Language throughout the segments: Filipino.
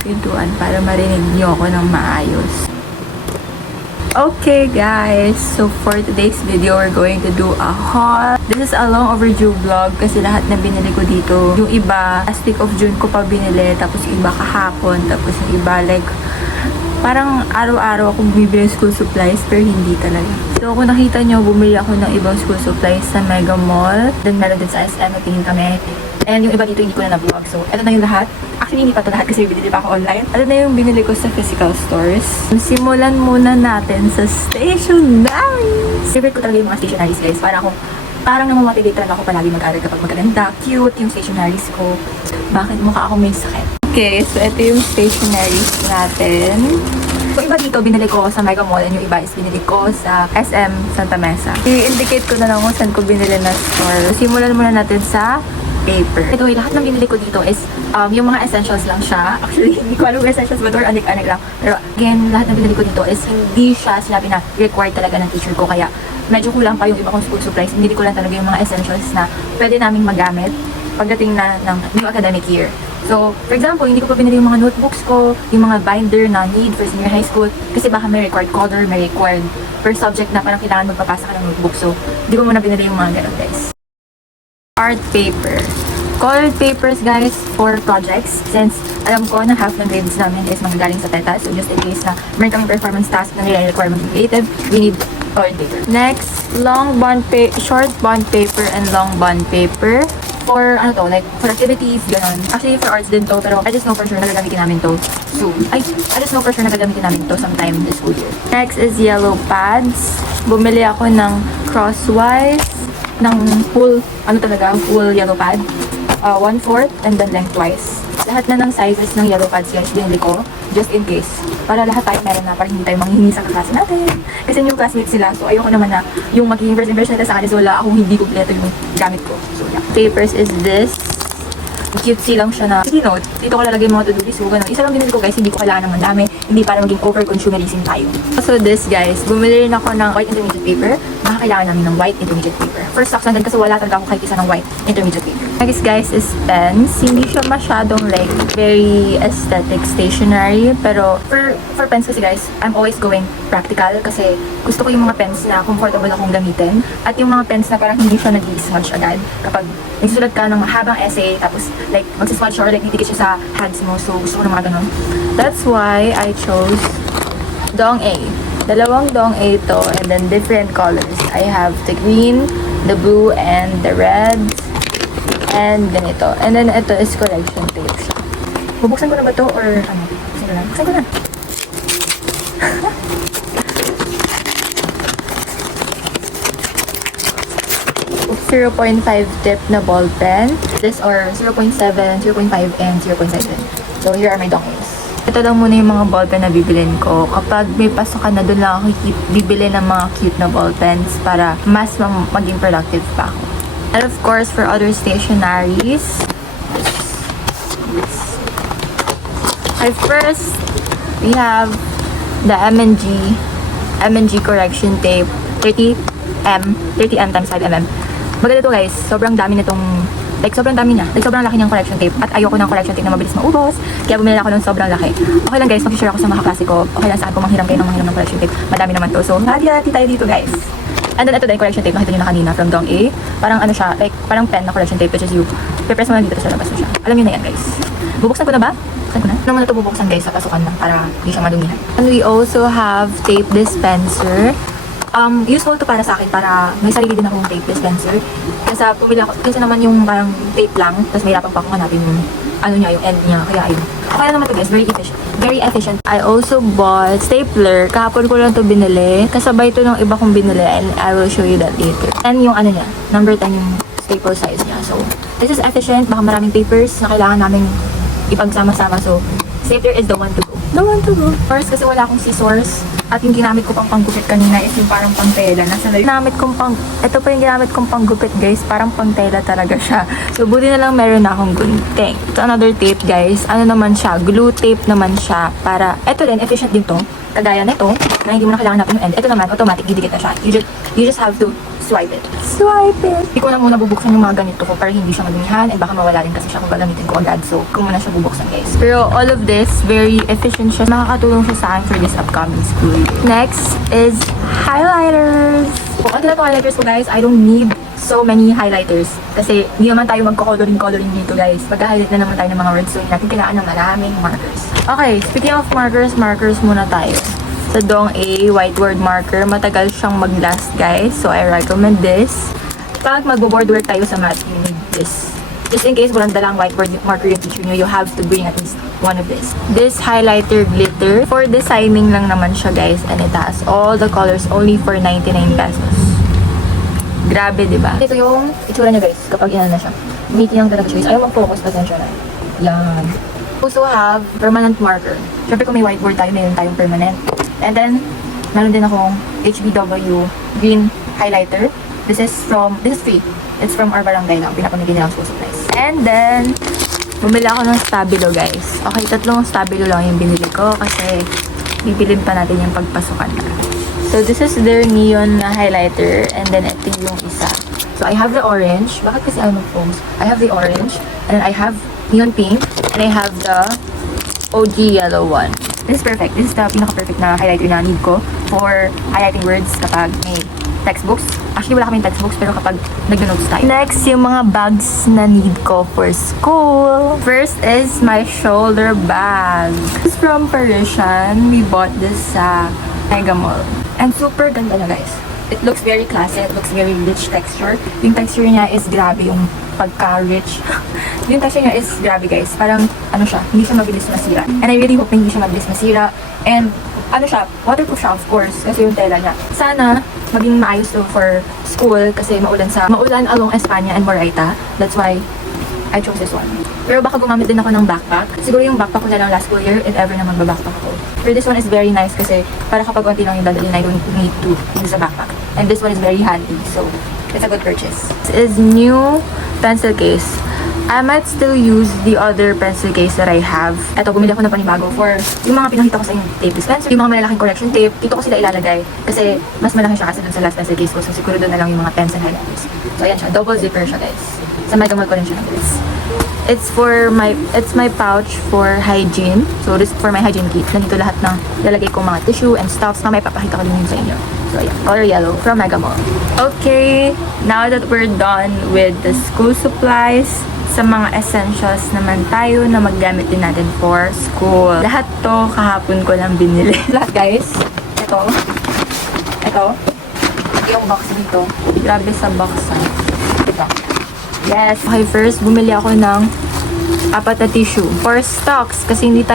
pintuan para marinig niyo ako ng maayos. Okay guys, so for today's video, we're going to do a haul. This is a long overdue vlog kasi lahat na binili ko dito. Yung iba, last week of June ko pa binili, tapos yung iba kahapon, tapos yung iba like, parang araw-araw ako bumibili ng school supplies, pero hindi talaga. So kung nakita nyo, bumili ako ng ibang school supplies sa Mega Mall. Then meron din sa SM, natingin kami. And yung iba dito hindi ko na na-vlog. So, ito na yung lahat. Actually, hindi pa ito lahat kasi binili pa ako online. Ito na yung binili ko sa physical stores. Simulan muna natin sa stationaries. Favorite ko talaga yung mga stationaries, guys. Parang namomotivate talaga ako palagi mag-aral kapag maganda. Cute yung stationaries ko. Bakit mukha ako may sakit? Okay, so ito yung stationaries natin. Yung iba dito, binili ko sa Mega Mall, and yung iba is binili ko sa SM Santa Mesa. I-indicate ko na lang kung saan ko binili na store. Simulan muna natin sa paper. Ito, lahat ng binili ko dito is yung mga essentials lang siya. Actually, hindi ko alam yung essentials ba or anik-anik lang. Pero again, lahat ng binili ko dito is hindi siya sinabi na required talaga ng teacher ko. Kaya medyo kulang pa yung iba kong school supplies. Binili ko lang talaga yung mga essentials na pwede naming magamit pagdating na ng new academic year. So, for example, hindi ko pa binili yung mga notebooks ko, yung mga binder na need for senior high school, kasi baka may required color, may required per subject na parang kailangan magpapasa ka ng notebook. So, hindi ko muna binili yung mga ganun, guys. Art paper. Colored papers, guys, for projects. Since alam ko na half ng grades namin is magagaling sa TETA. So, just in case na meron kaming performance task na nire-require maging creative, we need colored paper. Next, short bond paper and long bond paper. For, like, for activities, gano'n. Actually, for arts din to, pero I just know for sure na gagamitin namin to soon. I just know for sure na gagamitin namin to sometime this school year. Next is yellow pads. Bumili ako ng crosswise, ng full yellow pad. 1/4 and then lengthwise. Lahat na ng sizes ng yellow pads, guys, binili ko just in case. Para lahat tayo meron na, para hindi tayo manghihingi sa kaklase natin. Kasi yung classmates sila, so ayoko naman na yung magiging first impression nila sa akin is wala akong hindi kompleto yung gamit ko. So yeah. Papers is this. Cutesy lang siya na sticky note. Dito ko lalagay mga to-do list. So, ganun. Isa lang binili ko, guys. Hindi ko kailangan ng madami. Hindi para maging over-consumerism tayo. So this, guys. Bumili rin ako ng white intermediate paper. Baka kailangan namin ng white intermediate paper. First stocks natin kasi wala talaga ako kahit isa ng white intermediate paper. Next, guys, is pens. Hindi siya masyadong like very aesthetic stationery. Pero for pens kasi, guys, I'm always going practical kasi gusto ko yung mga pens na comfortable akong gamitin. At yung mga pens na parang hindi siya nag-i-smudge agad. Kapag nagsusulat ka ng mahabang essay, tapos like magsismudge siya or like didikit siya sa hands mo. So gusto ko ng mga ganun. That's why I chose Dong A. Dalawang Dong A to, and then different colors. I have the green, the blue, and the red. And ganito. And then ito is correction tape siya. Bubuksan ko na ba to or ano? Buksan ko na. 0.5 tip na ball pen. This are 0.7, 0.5, and 0.7. So, here are my donkeys. Ito lang muna yung mga ball pen na bibilin ko. Kapag may pasokan na, doon lang ako bibili ng mga cute na ball pens para mas maging productive pa ako. And of course, for other stationaries, at first, we have the M&G correction tape, 30M times 5mm. Maganda to, guys. Sobrang dami nitong, sobrang dami niya. Sobrang laki niyang correction tape. At ayoko ng correction tape na mabilis maubos. Kaya bumili ako ng sobrang laki. Okay lang, guys. Mag-share ako sa mga kaklase ko. Okay lang saan ko manghiram kayo ng correction tape. Madami naman to. So, hati-hati tayo dito, guys. And then, ito din, correction tape. Nakita niyo na kanina from Dong A. Parang ano siya, parang pen na correction tape, which is you. Pipress mo lang dito sa labas na siya. Alam niyo na yan, guys. Bubuksan ko na ba? Buksan ko na? Ano naman ito bubuksan, guys, sa pasukan lang para hindi siya madumihan. And we also have tape dispenser. Useful to para sa akin para may sarili din akong tape dispenser. Kasi naman yung parang tape lang, tapos may hirapan pa akong hanapin yung ano niya, yung end niya. Kaya ayun. Okay naman to, guys. Very efficient. Very efficient. I also bought stapler. Kahapon ko lang to binili. Kasabay to ng iba kong binili, and I will show you that later. And yung ano niya, number 10 yung staple size niya. So, this is efficient. Baka maraming papers na kailangan naming ipagsama-sama. So, stapler is the one to go. The one to go. First, kasi wala akong scissors. At yung ginamit ko pang panggupit kanina is yung parang pangtela. Ito pa yung ginamit kong panggupit, guys. Parang pangtela talaga siya. So, buti na lang meron na akong gunting. Ito another tape, guys. Ano naman siya? Glue tape naman siya. Para, ito din, efficient din to. Kagaya na ito, na hindi mo na kailangan natin yung end. Ito naman, automatic, didikit na siya. You just have to swipe it. Swipe it! Hindi ko na muna bubuksan yung mga ganito ko para hindi siya madumihan and baka mawala rin kasi siya kung gagamitin ko agad. So, kung muna siya bubuksan guys. Pero all of this, very efficient siya. Makakatulong siya sa akin for this upcoming school year. Next is highlighters. Kung ano na ito highlighters ko guys, I don't need so many highlighters. Kasi hindi naman tayo magko-coloring dito guys. Mag-highlight na naman tayo ng mga words. So, hindi natin kailangan ng maraming markers. Okay, speaking of markers muna tayo. Sa Dong A whiteboard marker, matagal siyang mag-last guys. So, I recommend this. Pag magbo-board work tayo sa math, you need this. Just in case walang dalang whiteboard marker yung teacher nyo, you have to bring at least one of this. This highlighter glitter, for designing lang naman siya guys. And it has all the colors only for 99 pesos. Grabe, di ba? Ito yung itsura niya guys, kapag inan na siya. Meeting ang talaga choice. Ayaw mag-focus, pasensya na. Yan. Also have permanent marker. Siyempre kung may whiteboard tayo, mayroon tayong permanent. And then, meron din akong HBW green highlighter. This is free. It's from our barangay lang. Pinapamigay nilang school supplies. And then, bumili ako ng Stabilo guys. Okay, 3 Stabilo lang yung binili ko kasi bibilin pa natin yung pagpasukan na. So, this is their neon na highlighter and then ito yung isa. So, I have the orange. Bakit kasi ayaw mag-pose? I have the orange. And then I have neon pink. And I have the OG yellow one. This is perfect. This is the pinaka-perfect na highlighter na need ko for highlighting words kapag may textbooks. Actually, wala kaming textbooks pero kapag nag-notes tayo. Next, yung mga bags na need ko for school. First is my shoulder bag. This is from Parisian. We bought this sa Mega Mall. And super ganda na guys. It looks very classy. It looks very rich texture. Yung texture niya is grabe yung pagka-rich. Yung texture niya is grabe guys. Parang ano siya, hindi siya mabilis masira. And I really hope na hindi siya mabilis masira. And ano siya, waterproof siya of course kasi yung tela niya. Sana maging maayos to for school kasi maulan along Espanya and Moraita. That's why I chose this one. Pero baka gumamit din ako ng backpack. Siguro yung backpack ko na lang last school year if ever na magbabackpack ako. Pero this one is very nice kasi para kapag konti lang yung dadalhin, I don't need to use a backpack. And this one is very handy. So, it's a good purchase. This is new pencil case. I might still use the other pencil case that I have. Eto, bumili ako ng panibago for yung mga pinakita ko sa yung tape dispenser, yung mga malalaking correction tape, dito ko sila ilalagay. Kasi mas malaki siya kasi dun sa last pencil case ko. So, siguro dun na lang yung mga pens and highlighters. So, ayan siya. Double zipper siya, guys. Sa Mega Mall ko rin siya nag-this. It's my pouch for hygiene. So, this is for my hygiene kit. Nandito lahat ng lalagay ko mga tissue and stuffs na may papakita ko din yun sa inyo. So, yeah. Color yellow from Mega Mall. Okay, now that we're done with the school supplies, sa mga essentials naman tayo na maggamit din natin for school. Lahat to kahapon ko lang binili. Lahat, guys. Ito. Yung box dito. Grabe sa box. Ito. Yes. Okay, first, bumili ako ng 4 na tissue for stocks kasi hindi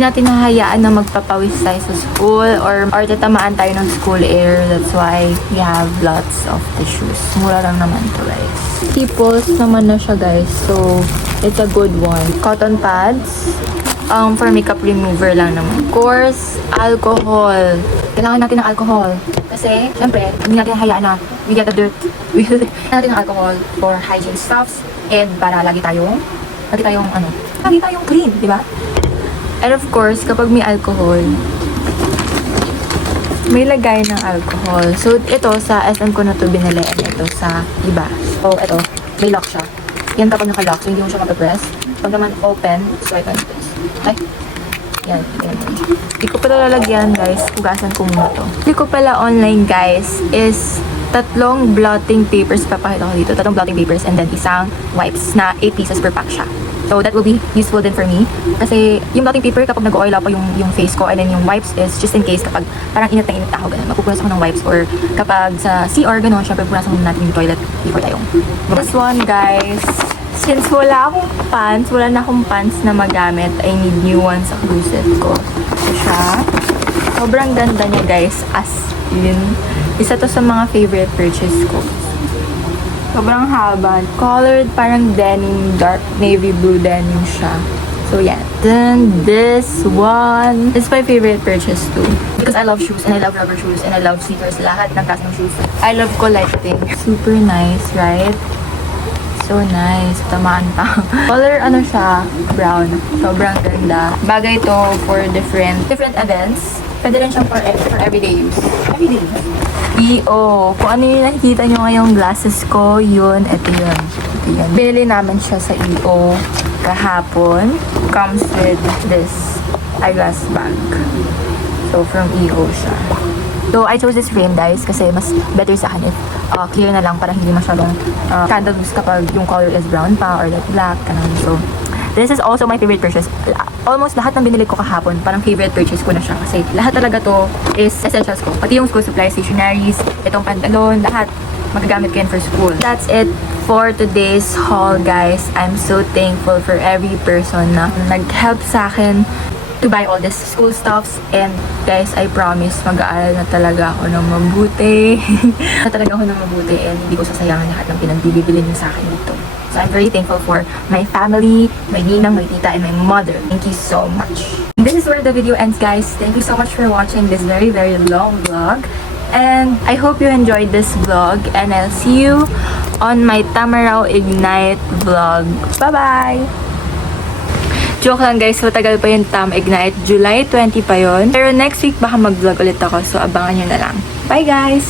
natin hahayaan na magpapawis tayo sa school or tatamaan tayo ng school air. That's why we have lots of tissues. Mura lang naman to guys. Peoples naman na siya guys. So, it's a good one. Cotton pads. For makeup remover lang naman. Of course, alcohol. Kailangan natin ng alcohol. Kasi, syempre, hindi natin hayaan na we get the dirt. Kailangan natin ng alcohol for hygiene stuffs and para lagi tayong clean, di ba? And of course, kapag may alcohol, may lagay ng alcohol. So, ito sa SM ko na to binili and ito sa iba. So, ito, may lock siya. Yan kapag naka-lock, so hindi mo siya mapapress. Pag naman open, swipe and press. Ay, yan. Hindi ko pala lalagyan guys, hugasan ko muna to. Hindi ko pala online guys is 3 blotting papers, papakita ko dito, 3 blotting papers and then isang wipes na 8 pieces per pack siya. So that will be useful din for me. Kasi yung blotting paper kapag nag-oil up pa yung face ko and then yung wipes is just in case kapag parang init na init ako ganun, mapupunas ako ng wipes or kapag sa CR ganun, syempre pupunasan muna natin yung toilet before tayong This one guys, since wala na akong pants na magamit, I need new ones sa closet ko. Ito siya. Sobrang ganda niya guys, as in. Isa to sa mga favorite purchase ko. Sobrang haba. Colored parang denim, dark navy blue denim siya. So yeah. Then this one is my favorite purchase too. Because I love shoes and I love rubber shoes and I love sneakers. Lahat ng klase ng shoes. I love collecting. Super nice, right? So nice. Tamaan pa. Color ano siya? Brown. Sobrang ganda. Bagay to for different events. Pwede rin siyang for everyday use. Everyday use. EO. Kung ano yung nakikita nyo ngayong glasses ko, yun, ito yun. Ito yun. Binili namin siya sa EO kahapon. Comes with this eyeglass bag. So, from EO siya. So, I chose this frame, guys, kasi mas better sa akin if clear na lang para hindi masyadong scandalous kapag yung color is brown pa or like black. Ganun. So, this is also my favorite purchase. Almost lahat ng binili ko kahapon, parang favorite purchase ko na siya. Kasi lahat talaga to is essentials ko. Pati yung school supplies, stationaries, itong pantalon, lahat magagamit ko yan for school. That's it for today's haul, guys. I'm so thankful for every person na nag-help sa akin to buy all this school stuffs. And guys, I promise, mag-aaral na talaga ako ng mabuti. na talaga ako ng mabuti and hindi ko sasayangan lahat ng pinagbibili niyo sa akin dito. So I'm very thankful for my family, my ninang, my tita, and my mother. Thank you so much. This is where the video ends, guys. Thank you so much for watching this very, very long vlog. And I hope you enjoyed this vlog. And I'll see you on my Tamarao Ignite vlog. Bye-bye! Joke lang, guys, matagal pa yung Tam Ignite. July 20 pa yon. Pero next week baka mag-vlog ulit ako. So abangan nyo na lang. Bye, guys!